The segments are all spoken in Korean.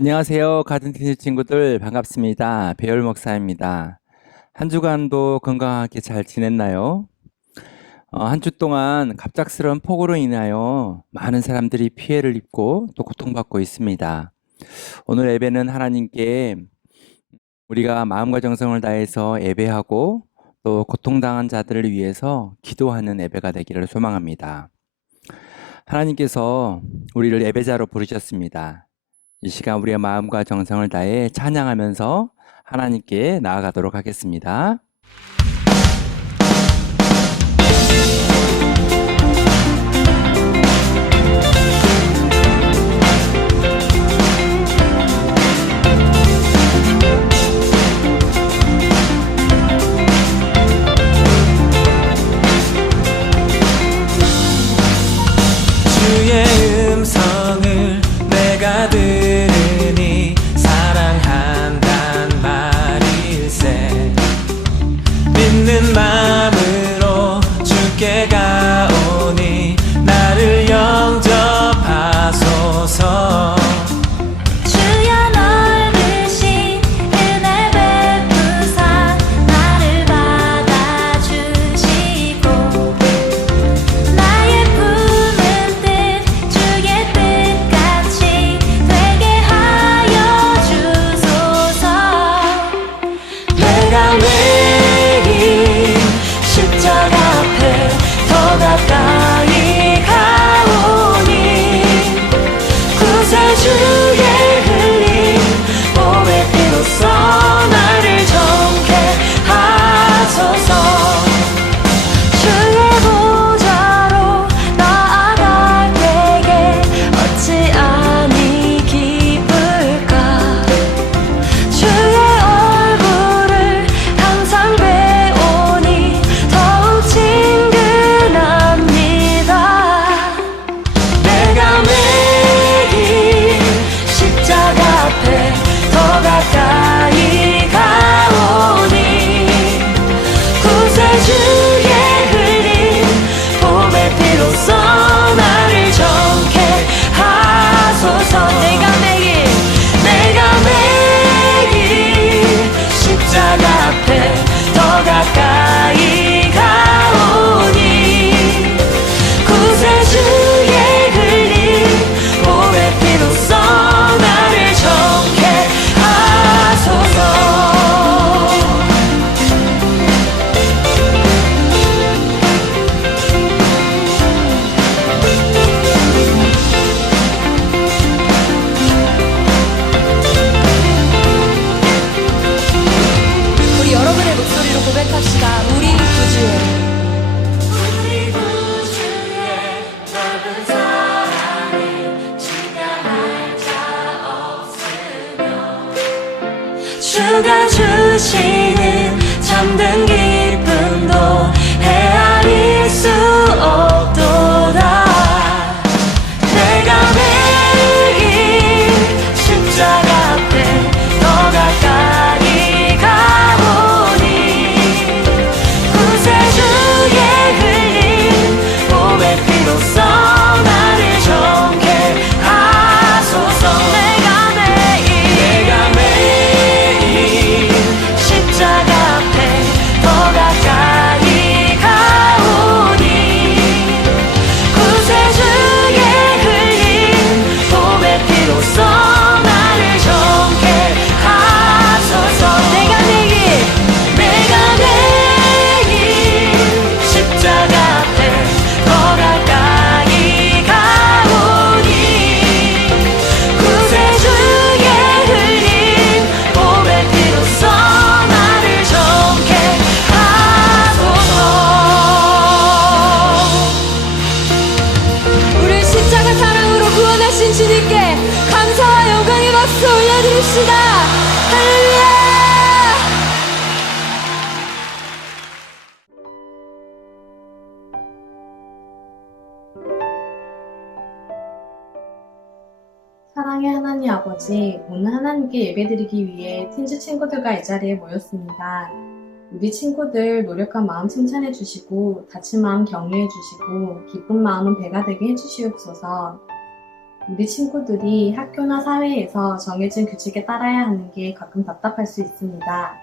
안녕하세요. 가든티즈 친구들 반갑습니다. 배열 목사입니다. 한 주간도 건강하게 잘 지냈나요? 한 주 동안 갑작스러운 폭우로 인하여 많은 사람들이 피해를 입고 또 고통받고 있습니다. 오늘 예배는 하나님께 우리가 마음과 정성을 다해서 예배하고 또 고통당한 자들을 위해서 기도하는 예배가 되기를 소망합니다. 하나님께서 우리를 예배자로 부르셨습니다. 이 시간 우리의 마음과 정성을 다해 찬양하면서 하나님께 나아가도록 하겠습니다. 주의 음성을 내가 들으니 사랑한단 말일세. 믿는 마음으로 주께 가오니 나를 영접하소서. 주여 넓으신 은혜 베푸사 나를 받아주시고 나의 품은 뜻 주의 뜻같이 되게 하여 주소서. 내가 매일 십자가 앞에 더 가까이 가오니 구세주의 흘린 몸의 피로써 나를 정케 하소서. 주의 보좌로 나아갈 때에 어찌 아니 기쁠까. 주의 얼굴을 항상 배우니 더욱 친근합니다. 내가 매일 십자가 앞에 더 가까이 가오니 구세주의 흘린 몸의 피로써 나를 정케 하소서. 내가 매일 십자가 앞에 더 가까이 가오니 구세주의 흘린 몸의 피로써 나를 정케 하소서. 우리 여러분의 목소리로 고백합시다. 우리 구주의 우리 구주의 넓은 사랑을 지나갈 자 없으며 주가 주시는 참된 기쁨도 헤아릴 수 없도다. 내가 매일 십자가 앞에 더 가까이 가오니 구세주의 흘린 몸의 피로써 나를 정케 하소서. 내가 매일 십자가 앞에 더 가까이 가오니 구세주의 흘린 몸의 피로써 나를 정케 하소서. 내가 매일 십자가 앞에 더 가까이 가오니 구세주의 흘린 몸의 피로써 나를 정케 하소서. 우리 십자가 사랑으로 구원하신 주님께 감사와 영광의 박수 올려드립시다. 할렐루야. 사랑의 하나님 아버지, 오늘 하나님께 예배드리기 위해 틴즈 친구들과 이 자리에 모였습니다. 우리 친구들 노력한 마음 칭찬해 주시고 다친 마음 격려해 주시고 기쁜 마음은 배가 되게 해 주시옵소서. 우리 친구들이 학교나 사회에서 정해진 규칙에 따라야 하는 게 가끔 답답할 수 있습니다.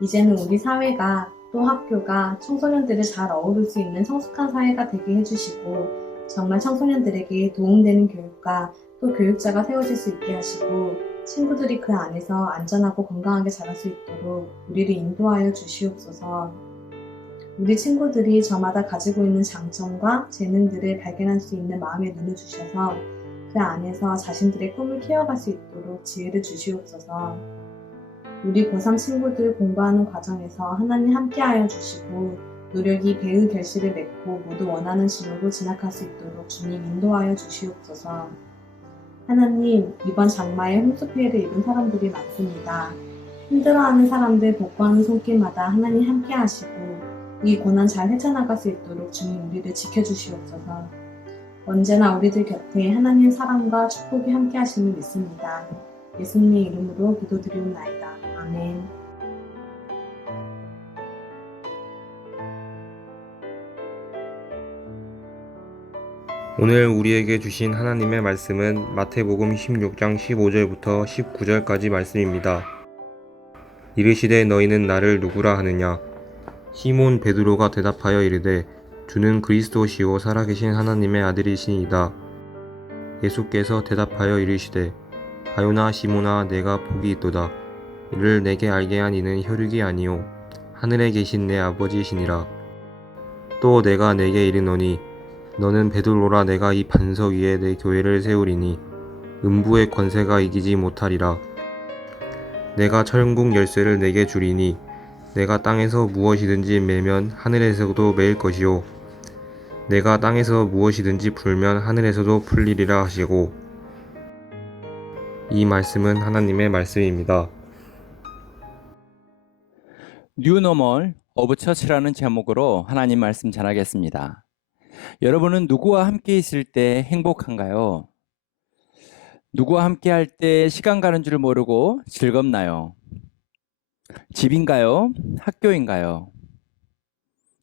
이제는 우리 사회가 또 학교가 청소년들을 잘 어우를 수 있는 성숙한 사회가 되게 해주시고 정말 청소년들에게 도움되는 교육과 또 교육자가 세워질 수 있게 하시고 친구들이 그 안에서 안전하고 건강하게 자랄 수 있도록 우리를 인도하여 주시옵소서. 우리 친구들이 저마다 가지고 있는 장점과 재능들을 발견할 수 있는 마음의 눈을 주셔서 그 안에서 자신들의 꿈을 키워갈 수 있도록 지혜를 주시옵소서. 우리 고3 친구들 공부하는 과정에서 하나님 함께하여 주시고 노력이 배의 결실을 맺고 모두 원하는 진로로 진학할 수 있도록 주님 인도하여 주시옵소서. 하나님, 이번 장마에 홍수피해를 입은 사람들이 많습니다. 힘들어하는 사람들 복구하는 손길마다 하나님 함께하시고 이 고난 잘 헤쳐나갈 수 있도록 주님 우리를 지켜주시옵소서. 언제나 우리들 곁에 하나님의 사랑과 축복이 함께하심을 믿습니다. 예수님의 이름으로 기도드리옵나이다. 아멘. 오늘 우리에게 주신 하나님의 말씀은 마태복음 16장 15절부터 19절까지 말씀입니다. 이르시되 너희는 나를 누구라 하느냐? 시몬 베드로가 대답하여 이르되 주는 그리스도시요 살아계신 하나님의 아들이시니이다. 예수께서 대답하여 이르시되 바요나 시몬아 내가 복이 있도다. 이를 내게 알게 한 이는 혈육이 아니요 하늘에 계신 내 아버지시니라. 또 내가 내게 이르노니 너는 베드로라. 내가 이 반석 위에 내 교회를 세우리니 음부의 권세가 이기지 못하리라. 내가 천국 열쇠를 내게 주리니 내가 땅에서 무엇이든지 매면 하늘에서도 매일 것이요 내가 땅에서 무엇이든지 풀면 하늘에서도 풀리리라 하시고. 이 말씀은 하나님의 말씀입니다. 뉴노멀 오브 처치라는 제목으로 하나님 말씀 전하겠습니다. 여러분은 누구와 함께 있을 때 행복한가요? 누구와 함께 할 때 시간 가는 줄 모르고 즐겁나요? 집인가요? 학교인가요?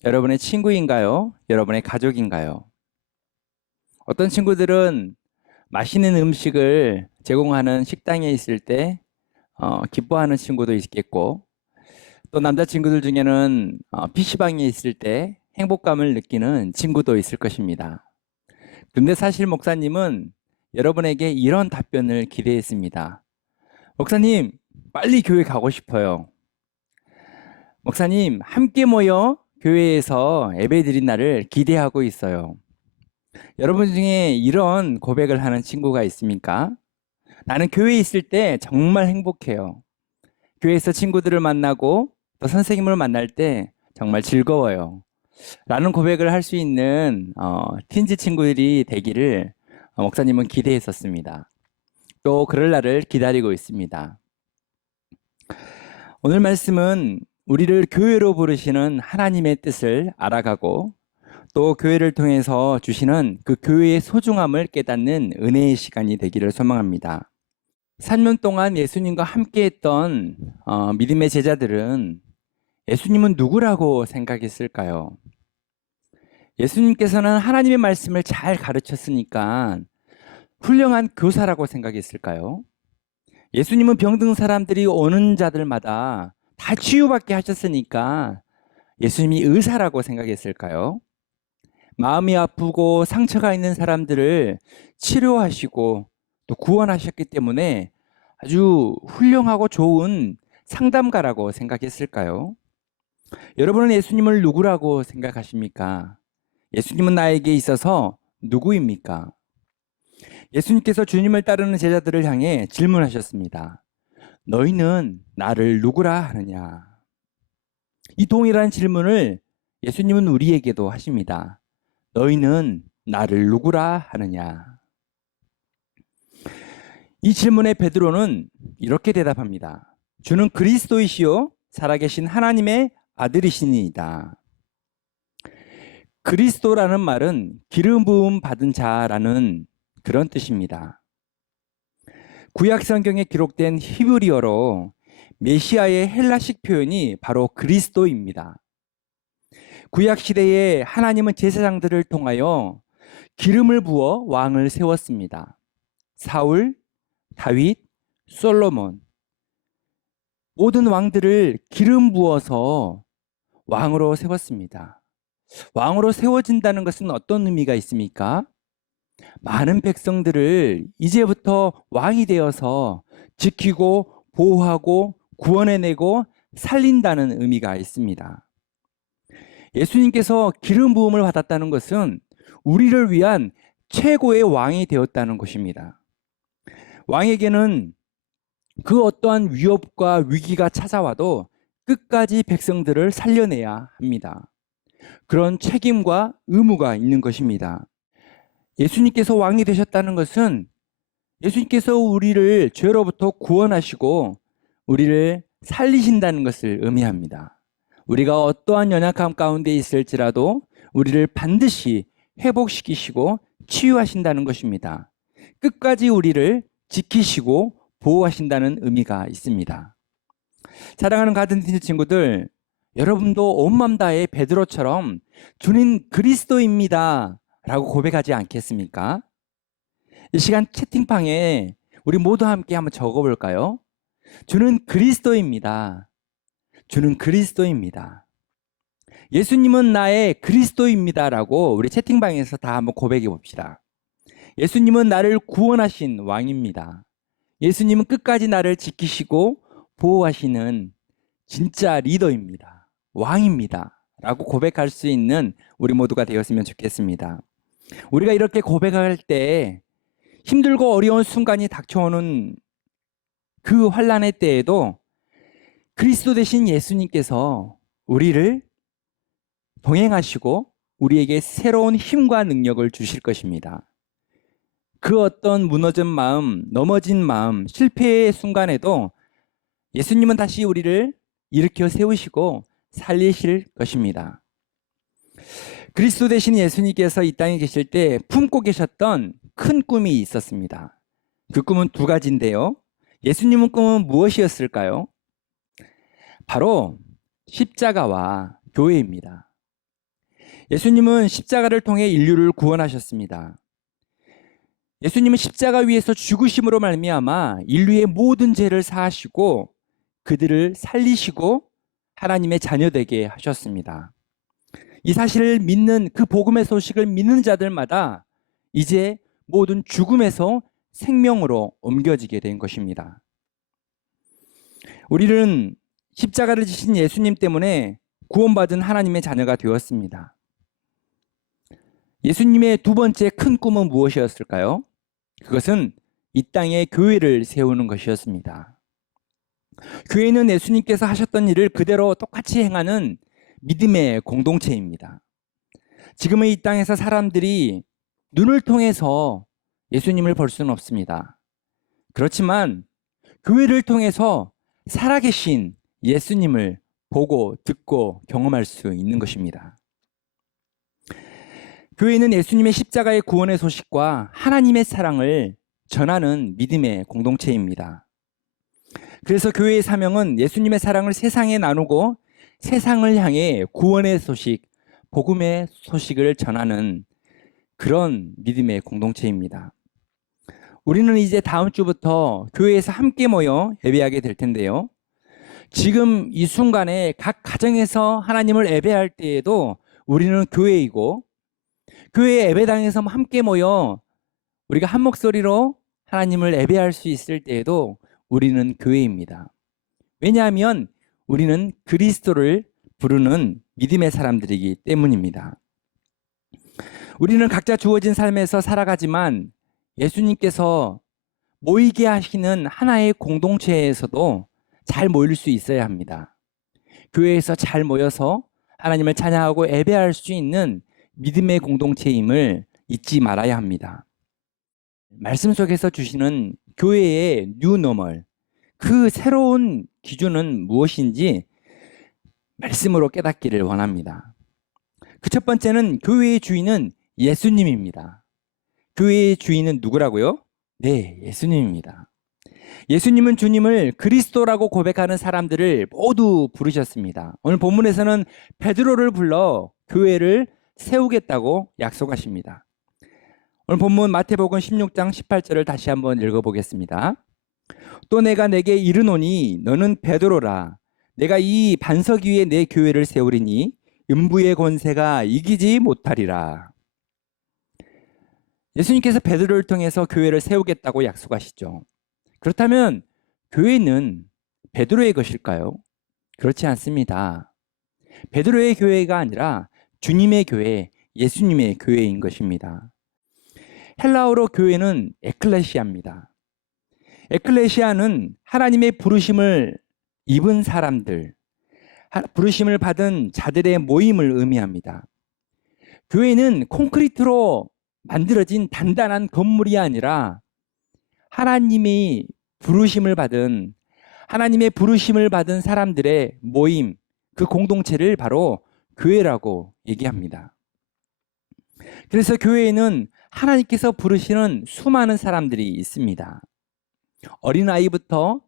여러분의 친구인가요? 여러분의 가족인가요? 어떤 친구들은 맛있는 음식을 제공하는 식당에 있을 때 기뻐하는 친구도 있겠고, 또 남자친구들 중에는 PC방에 있을 때 행복감을 느끼는 친구도 있을 것입니다. 근데 사실 목사님은 여러분에게 이런 답변을 기대했습니다. 목사님, 빨리 교회 가고 싶어요. 목사님, 함께 모여 교회에서 예배드린 날을 기대하고 있어요. 여러분 중에 이런 고백을 하는 친구가 있습니까? 나는 교회에 있을 때 정말 행복해요. 교회에서 친구들을 만나고 또 선생님을 만날 때 정말 즐거워요. 라는 고백을 할 수 있는 틴즈 친구들이 되기를 목사님은 기대했었습니다. 또 그럴 날을 기다리고 있습니다. 오늘 말씀은 우리를 교회로 부르시는 하나님의 뜻을 알아가고 또 교회를 통해서 주시는 그 교회의 소중함을 깨닫는 은혜의 시간이 되기를 소망합니다. 3년 동안 예수님과 함께했던 믿음의 제자들은 예수님은 누구라고 생각했을까요? 예수님께서는 하나님의 말씀을 잘 가르쳤으니까 훌륭한 교사라고 생각했을까요? 예수님은 병든 사람들이 오는 자들마다 다 치유받게 하셨으니까 예수님이 의사라고 생각했을까요? 마음이 아프고 상처가 있는 사람들을 치료하시고 또 구원하셨기 때문에 아주 훌륭하고 좋은 상담가라고 생각했을까요? 여러분은 예수님을 누구라고 생각하십니까? 예수님은 나에게 있어서 누구입니까? 예수님께서 주님을 따르는 제자들을 향해 질문하셨습니다. 너희는 나를 누구라 하느냐? 이 동일한 질문을 예수님은 우리에게도 하십니다. 너희는 나를 누구라 하느냐? 이 질문에 베드로는 이렇게 대답합니다. 주는 그리스도이시요 살아계신 하나님의 아들이시니이다. 그리스도라는 말은 기름 부음 받은 자라는 그런 뜻입니다. 구약 성경에 기록된 히브리어로 메시아의 헬라식 표현이 바로 그리스도입니다. 구약 시대에 하나님은 제사장들을 통하여 기름을 부어 왕을 세웠습니다. 사울, 다윗, 솔로몬 모든 왕들을 기름 부어서 왕으로 세웠습니다. 왕으로 세워진다는 것은 어떤 의미가 있습니까? 많은 백성들을 이제부터 왕이 되어서 지키고 보호하고 구원해내고 살린다는 의미가 있습니다. 예수님께서 기름 부음을 받았다는 것은 우리를 위한 최고의 왕이 되었다는 것입니다. 왕에게는 그 어떠한 위협과 위기가 찾아와도 끝까지 백성들을 살려내야 합니다. 그런 책임과 의무가 있는 것입니다. 예수님께서 왕이 되셨다는 것은 예수님께서 우리를 죄로부터 구원하시고 우리를 살리신다는 것을 의미합니다. 우리가 어떠한 연약함 가운데 있을지라도 우리를 반드시 회복시키시고 치유하신다는 것입니다. 끝까지 우리를 지키시고 보호하신다는 의미가 있습니다. 사랑하는 가든티즈 친구들, 여러분도 온 맘 다해 베드로처럼 주님 그리스도입니다 라고 고백하지 않겠습니까? 이 시간 채팅방에 우리 모두 함께 한번 적어볼까요? 주는 그리스도입니다. 주는 그리스도입니다. 예수님은 나의 그리스도입니다 라고 우리 채팅방에서 다 한번 고백해 봅시다. 예수님은 나를 구원하신 왕입니다. 예수님은 끝까지 나를 지키시고 보호하시는 진짜 리더입니다. 왕입니다. 라고 고백할 수 있는 우리 모두가 되었으면 좋겠습니다. 우리가 이렇게 고백할 때 힘들고 어려운 순간이 닥쳐오는 그 환난의 때에도 그리스도 되신 예수님께서 우리를 동행하시고 우리에게 새로운 힘과 능력을 주실 것입니다. 그 어떤 무너진 마음, 넘어진 마음, 실패의 순간에도 예수님은 다시 우리를 일으켜 세우시고 살리실 것입니다. 그리스도 되신 예수님께서 이 땅에 계실 때 품고 계셨던 큰 꿈이 있었습니다. 그 꿈은 두 가지인데요. 예수님의 꿈은 무엇이었을까요? 바로 십자가와 교회입니다. 예수님은 십자가를 통해 인류를 구원하셨습니다. 예수님은 십자가 위에서 죽으심으로 말미암아 인류의 모든 죄를 사하시고 그들을 살리시고 하나님의 자녀되게 하셨습니다. 이 사실을 믿는 그 복음의 소식을 믿는 자들마다 이제 모든 죽음에서 생명으로 옮겨지게 된 것입니다. 우리는 십자가를 지신 예수님 때문에 구원받은 하나님의 자녀가 되었습니다. 예수님의 두 번째 큰 꿈은 무엇이었을까요? 그것은 이 땅에 교회를 세우는 것이었습니다. 교회는 예수님께서 하셨던 일을 그대로 똑같이 행하는 믿음의 공동체입니다. 지금은 이 땅에서 사람들이 눈을 통해서 예수님을 볼 수는 없습니다. 그렇지만 교회를 통해서 살아계신 예수님을 보고 듣고 경험할 수 있는 것입니다. 교회는 예수님의 십자가의 구원의 소식과 하나님의 사랑을 전하는 믿음의 공동체입니다. 그래서 교회의 사명은 예수님의 사랑을 세상에 나누고 세상을 향해 구원의 소식, 복음의 소식을 전하는 그런 믿음의 공동체입니다. 우리는 이제 다음 주부터 교회에서 함께 모여 예배하게 될 텐데요. 지금 이 순간에 각 가정에서 하나님을 예배할 때에도 우리는 교회이고 교회 예배당에서 함께 모여 우리가 한 목소리로 하나님을 예배할 수 있을 때에도 우리는 교회입니다. 왜냐하면 우리는 그리스도를 부르는 믿음의 사람들이기 때문입니다. 우리는 각자 주어진 삶에서 살아가지만 예수님께서 모이게 하시는 하나의 공동체에서도 잘 모일 수 있어야 합니다. 교회에서 잘 모여서 하나님을 찬양하고 예배할 수 있는 믿음의 공동체임을 잊지 말아야 합니다. 말씀 속에서 주시는 교회의 뉴노멀, 그 새로운 기준은 무엇인지 말씀으로 깨닫기를 원합니다. 그 첫 번째는 교회의 주인은 예수님입니다. 교회의 주인은 누구라고요? 네, 예수님입니다. 예수님은 주님을 그리스도라고 고백하는 사람들을 모두 부르셨습니다. 오늘 본문에서는 베드로를 불러 교회를 세우겠다고 약속하십니다. 오늘 본문 마태복음 16장 18절을 다시 한번 읽어보겠습니다. 또 내가 내게 이르노니 너는 베드로라. 내가 이 반석 위에 내 교회를 세우리니 음부의 권세가 이기지 못하리라. 예수님께서 베드로를 통해서 교회를 세우겠다고 약속하시죠. 그렇다면 교회는 베드로의 것일까요? 그렇지 않습니다. 베드로의 교회가 아니라 주님의 교회, 예수님의 교회인 것입니다. 헬라어로 교회는 에클레시아입니다. 에클레시아는 하나님의 부르심을 입은 사람들, 부르심을 받은 자들의 모임을 의미합니다. 교회는 콘크리트로 만들어진 단단한 건물이 아니라 하나님의 부르심을 받은 사람들의 모임, 그 공동체를 바로 교회라고 얘기합니다. 그래서 교회에는 하나님께서 부르시는 수많은 사람들이 있습니다. 어린아이부터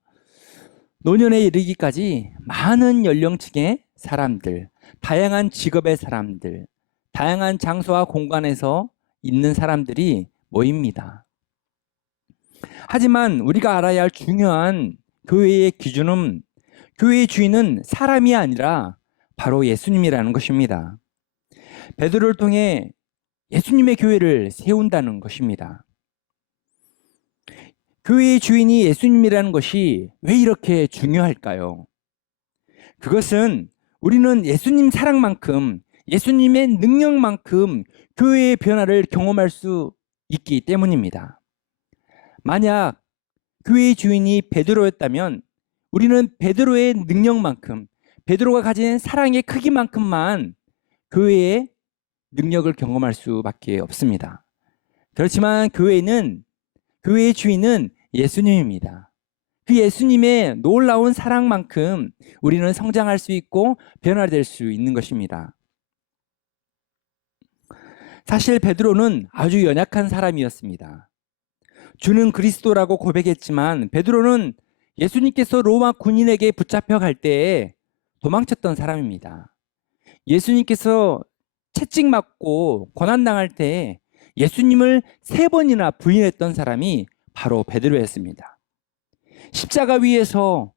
노년에 이르기까지 많은 연령층의 사람들, 다양한 직업의 사람들, 다양한 장소와 공간에서 있는 사람들이 모입니다. 하지만 우리가 알아야 할 중요한 교회의 기준은, 교회의 주인은 사람이 아니라 바로 예수님이라는 것입니다. 베드로를 통해 예수님의 교회를 세운다는 것입니다. 교회의 주인이 예수님이라는 것이 왜 이렇게 중요할까요? 그것은 우리는 예수님 사랑만큼, 예수님의 능력만큼 교회의 변화를 경험할 수 있기 때문입니다. 만약 교회의 주인이 베드로였다면 우리는 베드로의 능력만큼, 베드로가 가진 사랑의 크기만큼만 교회의 능력을 경험할 수밖에 없습니다. 그렇지만 교회의 주인은 예수님입니다. 그 예수님의 놀라운 사랑만큼 우리는 성장할 수 있고 변화될 수 있는 것입니다. 사실 베드로는 아주 연약한 사람이었습니다. 주는 그리스도라고 고백했지만 베드로는 예수님께서 로마 군인에게 붙잡혀 갈 때에 도망쳤던 사람입니다. 예수님께서 채찍맞고 고난당할 때 예수님을 3번이나 부인했던 사람이 바로 베드로였습니다. 십자가 위에서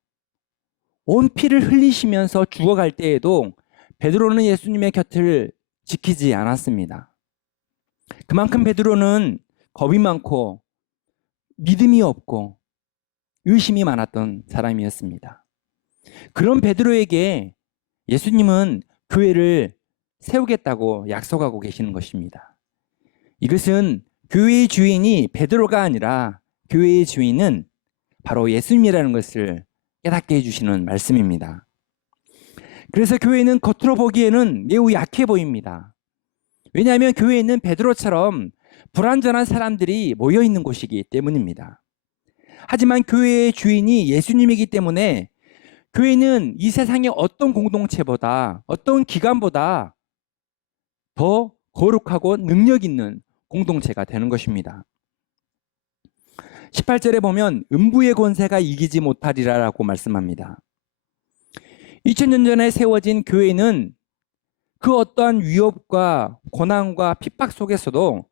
온 피를 흘리시면서 죽어갈 때에도 베드로는 예수님의 곁을 지키지 않았습니다. 그만큼 베드로는 겁이 많고 믿음이 없고 의심이 많았던 사람이었습니다. 그런 베드로에게 예수님은 교회를 세우겠다고 약속하고 계시는 것입니다. 이것은 교회의 주인이 베드로가 아니라 교회의 주인은 바로 예수님이라는 것을 깨닫게 해주시는 말씀입니다. 그래서 교회는 겉으로 보기에는 매우 약해 보입니다. 왜냐하면 교회는 베드로처럼 불완전한 사람들이 모여 있는 곳이기 때문입니다. 하지만 교회의 주인이 예수님이기 때문에 교회는 이 세상의 어떤 공동체보다, 어떤 기관보다 더 거룩하고 능력 있는 공동체가 되는 것입니다. 18절에 보면 음부의 권세가 이기지 못하리라라고 말씀합니다. 2000년 전에 세워진 교회는 그 어떠한 위협과 고난과 핍박 속에서도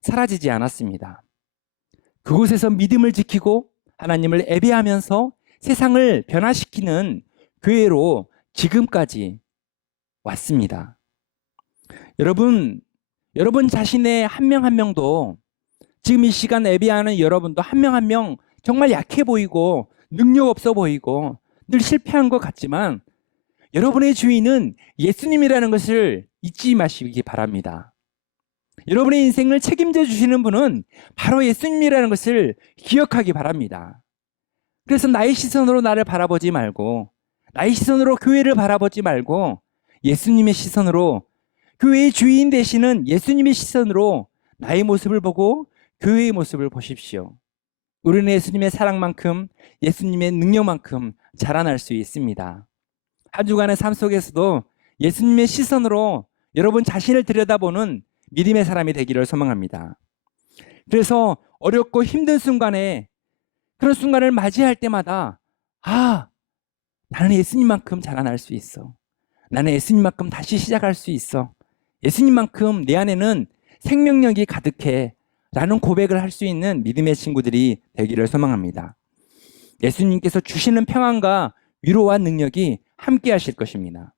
사라지지 않았습니다. 그곳에서 믿음을 지키고 하나님을 예배하면서 세상을 변화시키는 교회로 지금까지 왔습니다. 여러분 자신의 한 명 한 명도 지금 이 시간 예배하는 여러분도 한 명 한 명 정말 약해 보이고 능력 없어 보이고 늘 실패한 것 같지만 여러분의 주인은 예수님이라는 것을 잊지 마시기 바랍니다. 여러분의 인생을 책임져 주시는 분은 바로 예수님이라는 것을 기억하기 바랍니다. 그래서 나의 시선으로 나를 바라보지 말고, 나의 시선으로 교회를 바라보지 말고 예수님의 시선으로, 교회의 주인 되시는 예수님의 시선으로 나의 모습을 보고 교회의 모습을 보십시오. 우리는 예수님의 사랑만큼, 예수님의 능력만큼 자라날 수 있습니다. 한 주간의 삶 속에서도 예수님의 시선으로 여러분 자신을 들여다보는 믿음의 사람이 되기를 소망합니다. 그래서 어렵고 힘든 순간에, 그런 순간을 맞이할 때마다 나는 예수님만큼 자라날 수 있어. 나는 예수님만큼 다시 시작할 수 있어. 예수님만큼 내 안에는 생명력이 가득해 라는 고백을 할 수 있는 믿음의 친구들이 되기를 소망합니다. 예수님께서 주시는 평안과 위로와 능력이 함께 하실 것입니다.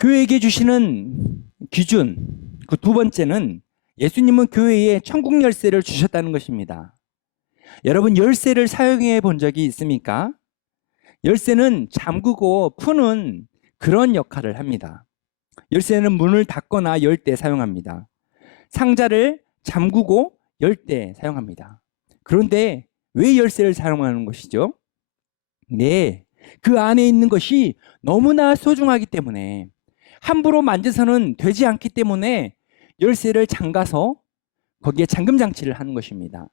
교회에게 주시는 기준, 그 두 번째는 예수님은 교회에 천국 열쇠를 주셨다는 것입니다. 여러분, 열쇠를 사용해 본 적이 있습니까? 열쇠는 잠그고 푸는 그런 역할을 합니다. 열쇠는 문을 닫거나 열 때 사용합니다. 상자를 잠그고 열 때 사용합니다. 그런데 왜 열쇠를 사용하는 것이죠? 네, 그 안에 있는 것이 너무나 소중하기 때문에, 함부로 만져서는 되지 않기 때문에 열쇠를 잠가서 거기에 잠금 장치를 하는 것입니다.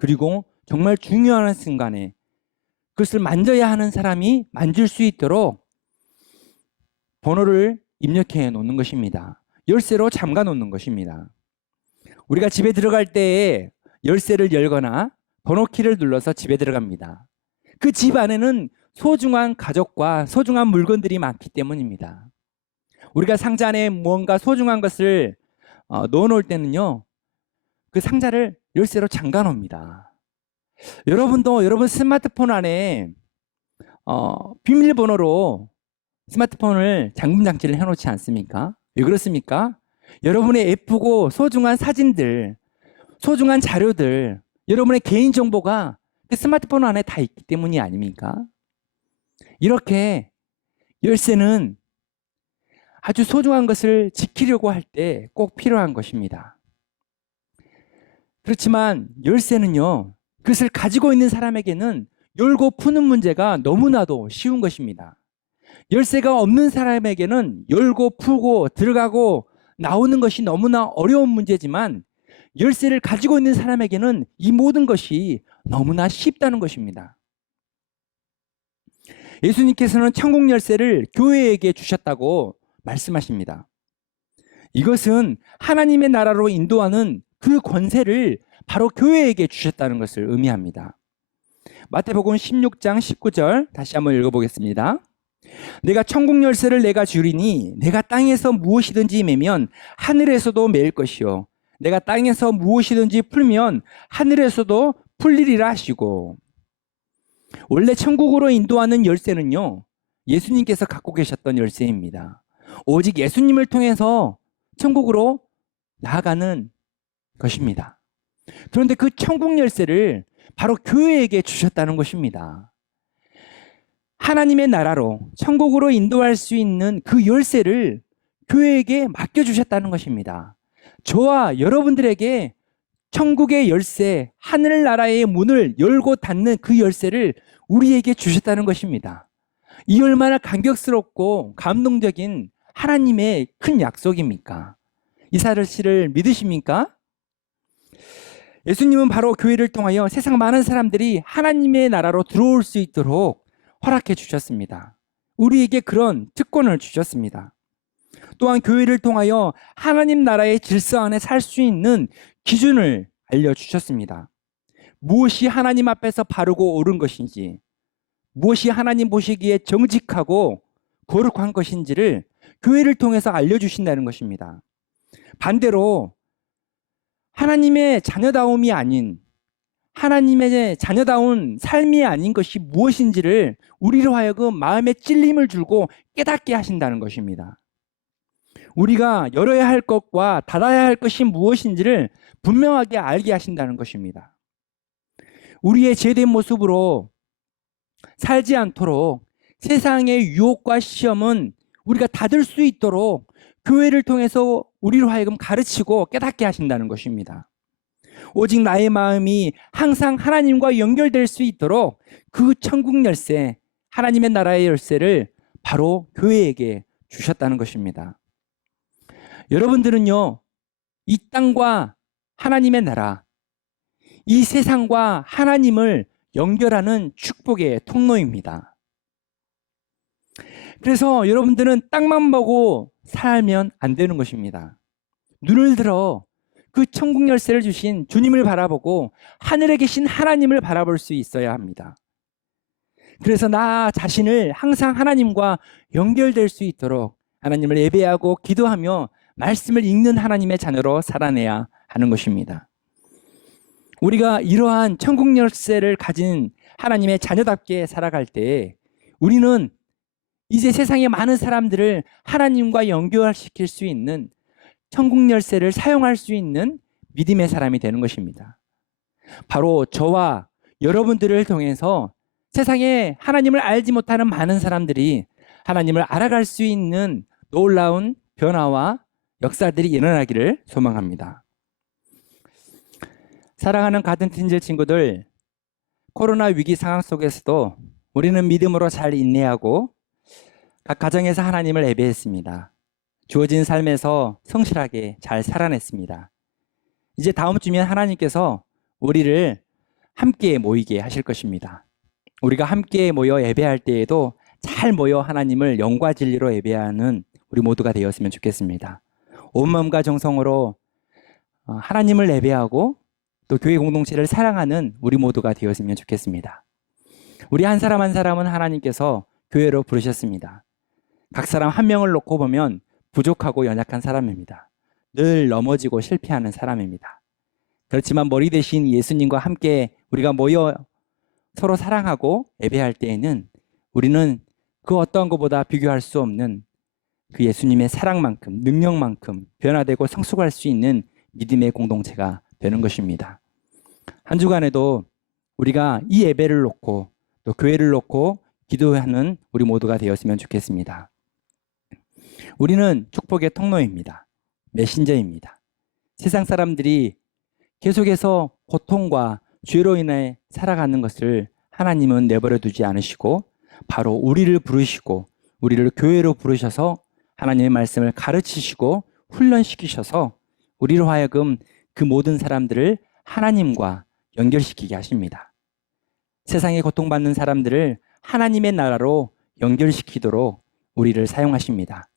그리고 정말 중요한 순간에 그것을 만져야 하는 사람이 만질 수 있도록 번호를 입력해 놓는 것입니다. 열쇠로 잠가 놓는 것입니다. 우리가 집에 들어갈 때 열쇠를 열거나 번호키를 눌러서 집에 들어갑니다. 그 집 안에는 소중한 가족과 소중한 물건들이 많기 때문입니다. 우리가 상자 안에 무언가 소중한 것을 넣어 놓을 때는요, 그 상자를 열쇠로 잠가 놓습니다. 여러분도 여러분 스마트폰 안에 비밀번호로 스마트폰을 잠금 장치를 해놓지 않습니까? 왜 그렇습니까? 여러분의 예쁘고 소중한 사진들, 소중한 자료들, 여러분의 개인정보가 그 스마트폰 안에 다 있기 때문이 아닙니까? 이렇게 열쇠는 아주 소중한 것을 지키려고 할 때 꼭 필요한 것입니다. 그렇지만 열쇠는요, 그것을 가지고 있는 사람에게는 열고 푸는 문제가 너무나도 쉬운 것입니다. 열쇠가 없는 사람에게는 열고 풀고 들어가고 나오는 것이 너무나 어려운 문제지만, 열쇠를 가지고 있는 사람에게는 이 모든 것이 너무나 쉽다는 것입니다. 예수님께서는 천국 열쇠를 교회에게 주셨다고 말씀하십니다. 이것은 하나님의 나라로 인도하는 그 권세를 바로 교회에게 주셨다는 것을 의미합니다. 마태복음 16장 19절 다시 한번 읽어보겠습니다. 내가 천국 열쇠를 내가 주리니 내가 땅에서 무엇이든지 매면 하늘에서도 매일 것이요 내가 땅에서 무엇이든지 풀면 하늘에서도 풀리리라 하시고, 원래 천국으로 인도하는 열쇠는요, 예수님께서 갖고 계셨던 열쇠입니다. 오직 예수님을 통해서 천국으로 나아가는 것입니다. 그런데 그 천국 열쇠를 바로 교회에게 주셨다는 것입니다. 하나님의 나라로 천국으로 인도할 수 있는 그 열쇠를 교회에게 맡겨주셨다는 것입니다. 저와 여러분들에게 천국의 열쇠, 하늘나라의 문을 열고 닫는 그 열쇠를 우리에게 주셨다는 것입니다. 이 얼마나 감격스럽고 감동적인 하나님의 큰 약속입니까? 이 사실을 믿으십니까? 예수님은 바로 교회를 통하여 세상 많은 사람들이 하나님의 나라로 들어올 수 있도록 허락해 주셨습니다. 우리에게 그런 특권을 주셨습니다. 또한 교회를 통하여 하나님 나라의 질서 안에 살 수 있는 기준을 알려주셨습니다. 무엇이 하나님 앞에서 바르고 옳은 것인지, 무엇이 하나님 보시기에 정직하고 거룩한 것인지를 교회를 통해서 알려주신다는 것입니다. 반대로 하나님의 자녀다움이 아닌, 하나님의 자녀다운 삶이 아닌 것이 무엇인지를 우리로 하여금 마음에 찔림을 주고 깨닫게 하신다는 것입니다. 우리가 열어야 할 것과 닫아야 할 것이 무엇인지를 분명하게 알게 하신다는 것입니다. 우리의 제된 모습으로 살지 않도록 세상의 유혹과 시험은 우리가 닫을 수 있도록 교회를 통해서 우리로 하여금 가르치고 깨닫게 하신다는 것입니다. 오직 나의 마음이 항상 하나님과 연결될 수 있도록 그 천국 열쇠, 하나님의 나라의 열쇠를 바로 교회에게 주셨다는 것입니다. 여러분들은요, 이 땅과 하나님의 나라, 이 세상과 하나님을 연결하는 축복의 통로입니다. 그래서 여러분들은 땅만 보고 살면 안 되는 것입니다. 눈을 들어 그 천국 열쇠를 주신 주님을 바라보고 하늘에 계신 하나님을 바라볼 수 있어야 합니다. 그래서 나 자신을 항상 하나님과 연결될 수 있도록 하나님을 예배하고 기도하며 말씀을 읽는 하나님의 자녀로 살아내야 하는 것입니다. 우리가 이러한 천국 열쇠를 가진 하나님의 자녀답게 살아갈 때 우리는 이제 세상의 많은 사람들을 하나님과 연결시킬 수 있는 천국 열쇠를 사용할 수 있는 믿음의 사람이 되는 것입니다. 바로 저와 여러분들을 통해서 세상에 하나님을 알지 못하는 많은 사람들이 하나님을 알아갈 수 있는 놀라운 변화와 역사들이 일어나기를 소망합니다. 사랑하는 가든틴즐 친구들, 코로나 위기 상황 속에서도 우리는 믿음으로 잘 인내하고 각 가정에서 하나님을 예배했습니다. 주어진 삶에서 성실하게 잘 살아냈습니다. 이제 다음 주면 하나님께서 우리를 함께 모이게 하실 것입니다. 우리가 함께 모여 예배할 때에도 잘 모여 하나님을 영과 진리로 예배하는 우리 모두가 되었으면 좋겠습니다. 온 마음과 정성으로 하나님을 예배하고 또 교회 공동체를 사랑하는 우리 모두가 되었으면 좋겠습니다. 우리 한 사람 한 사람은 하나님께서 교회로 부르셨습니다. 각 사람 한 명을 놓고 보면 부족하고 연약한 사람입니다. 늘 넘어지고 실패하는 사람입니다. 그렇지만 머리 대신 예수님과 함께 우리가 모여 서로 사랑하고 예배할 때에는 우리는 그 어떠한 것보다 비교할 수 없는 그 예수님의 사랑만큼 능력만큼 변화되고 성숙할 수 있는 믿음의 공동체가 되는 것입니다. 한 주간에도 우리가 이 예배를 놓고 또 교회를 놓고 기도하는 우리 모두가 되었으면 좋겠습니다. 우리는 축복의 통로입니다. 메신저입니다. 세상 사람들이 계속해서 고통과 죄로 인해 살아가는 것을 하나님은 내버려 두지 않으시고 바로 우리를 부르시고 우리를 교회로 부르셔서 하나님의 말씀을 가르치시고 훈련시키셔서 우리로 하여금 그 모든 사람들을 하나님과 연결시키게 하십니다. 세상에 고통받는 사람들을 하나님의 나라로 연결시키도록 우리를 사용하십니다.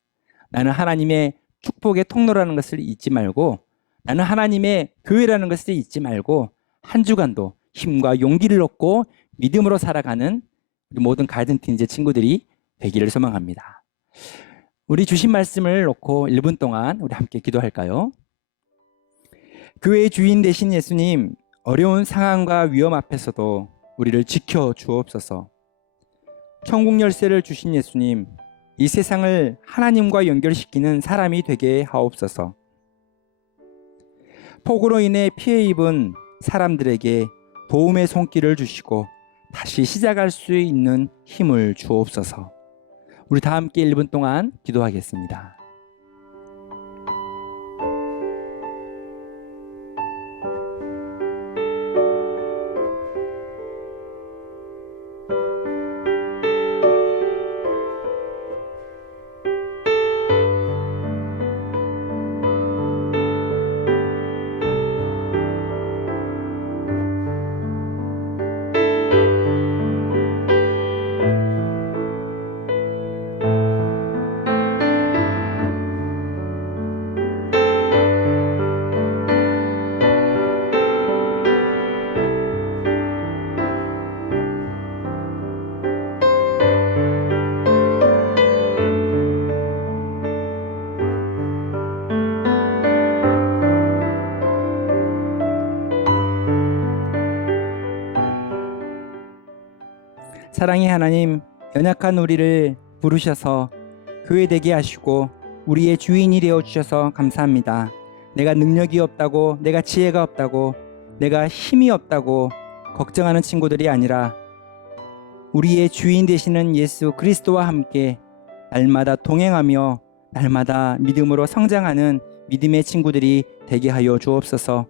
나는 하나님의 축복의 통로라는 것을 잊지 말고 나는 하나님의 교회라는 것을 잊지 말고 한 주간도 힘과 용기를 얻고 믿음으로 살아가는 우리 모든 가든틴즈 친구들이 되기를 소망합니다. 우리 주신 말씀을 놓고 1분 동안 우리 함께 기도할까요? 교회의 주인 되신 예수님, 어려운 상황과 위험 앞에서도 우리를 지켜 주옵소서. 천국 열쇠를 주신 예수님, 이 세상을 하나님과 연결시키는 사람이 되게 하옵소서. 폭우로 인해 피해 입은 사람들에게 도움의 손길을 주시고 다시 시작할 수 있는 힘을 주옵소서. 우리 다 함께 1분 동안 기도하겠습니다. 사랑의 하나님, 연약한 우리를 부르셔서 교회 되게 하시고 우리의 주인이 되어 주셔서 감사합니다. 내가 능력이 없다고, 내가 지혜가 없다고, 내가 힘이 없다고 걱정하는 친구들이 아니라 우리의 주인 되시는 예수 그리스도와 함께 날마다 동행하며 날마다 믿음으로 성장하는 믿음의 친구들이 되게 하여 주옵소서.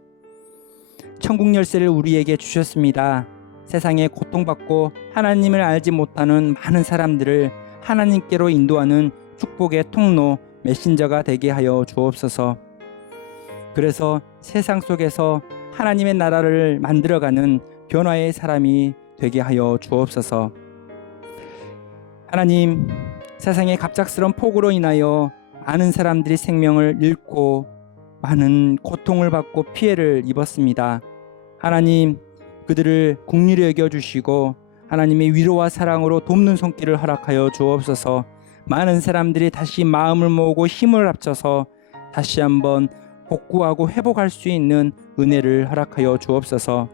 천국 열쇠를 우리에게 주셨습니다. 세상에 고통받고 하나님을 알지 못하는 많은 사람들을 하나님께로 인도하는 축복의 통로, 메신저가 되게 하여 주옵소서. 그래서 세상 속에서 하나님의 나라를 만들어가는 변화의 사람이 되게 하여 주옵소서. 하나님, 세상의 갑작스러운 폭우로 인하여 많은 사람들이 생명을 잃고 많은 고통을 받고 피해를 입었습니다. 하나님, 그들을 긍휼히 여겨주시고 하나님의 위로와 사랑으로 돕는 손길을 허락하여 주옵소서. 많은 사람들이 다시 마음을 모으고 힘을 합쳐서 다시 한번 복구하고 회복할 수 있는 은혜를 허락하여 주옵소서.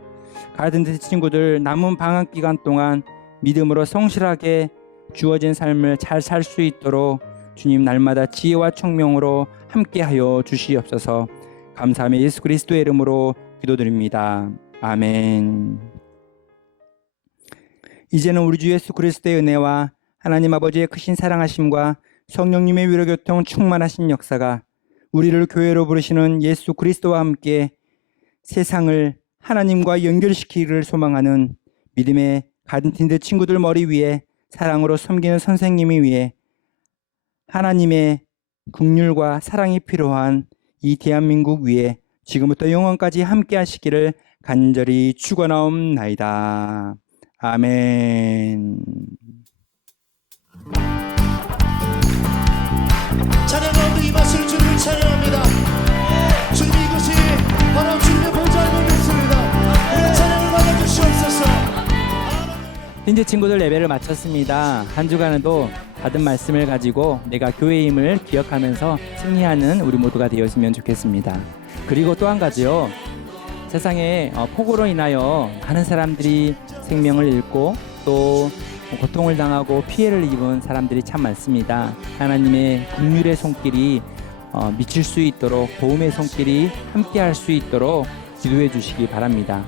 가든트 친구들 남은 방학 기간 동안 믿음으로 성실하게 주어진 삶을 잘 살 수 있도록 주님 날마다 지혜와 총명으로 함께하여 주시옵소서. 감사하며 예수 그리스도의 이름으로 기도드립니다. 아멘. 이제는 우리 주 예수 그리스도의 은혜와 하나님 아버지의 크신 사랑하심과 성령님의 위로교통 충만하신 역사가 우리를 교회로 부르시는 예수 그리스도와 함께 세상을 하나님과 연결시키기를 소망하는 믿음의 가든틴드 친구들 머리 위에 사랑으로 섬기는 선생님이 위해 하나님의 긍휼과 사랑이 필요한 이 대한민국 위에 지금부터 영원까지 함께 하시기를 간절히 축원하옵나이다. 아멘. 찬양하고 이 맛을 주님을 찬양합니다. 주님 이곳이 바로 주님의 보좌의 몸이었습니다. 우리 찬양을 받아주시옵소서. 현재 친구들 예배를 마쳤습니다. 한 주간에도 받은 말씀을 가지고 내가 교회임을 기억하면서 승리하는 우리 모두가 되었으면 좋겠습니다. 그리고 또 한 가지요. 세상에 폭우로 인하여 많은 사람들이 생명을 잃고 또 고통을 당하고 피해를 입은 사람들이 참 많습니다. 하나님의 긍휼의 손길이 미칠 수 있도록 도움의 손길이 함께할 수 있도록 기도해 주시기 바랍니다.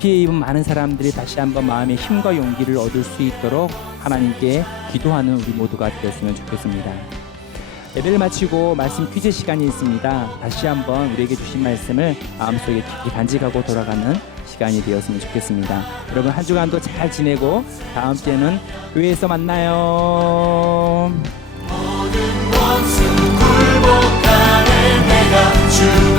피해 입은 많은 사람들이 다시 한번 마음의 힘과 용기를 얻을 수 있도록 하나님께 기도하는 우리 모두가 되었으면 좋겠습니다. 예배를 마치고 말씀 퀴즈 시간이 있습니다. 다시 한번 우리에게 주신 말씀을 마음속에 깊이 간직하고 돌아가는 시간이 되었으면 좋겠습니다. 여러분 한 주간도 잘 지내고 다음 주에는 교회에서 만나요. 모든 원수 굴복하는 내가 주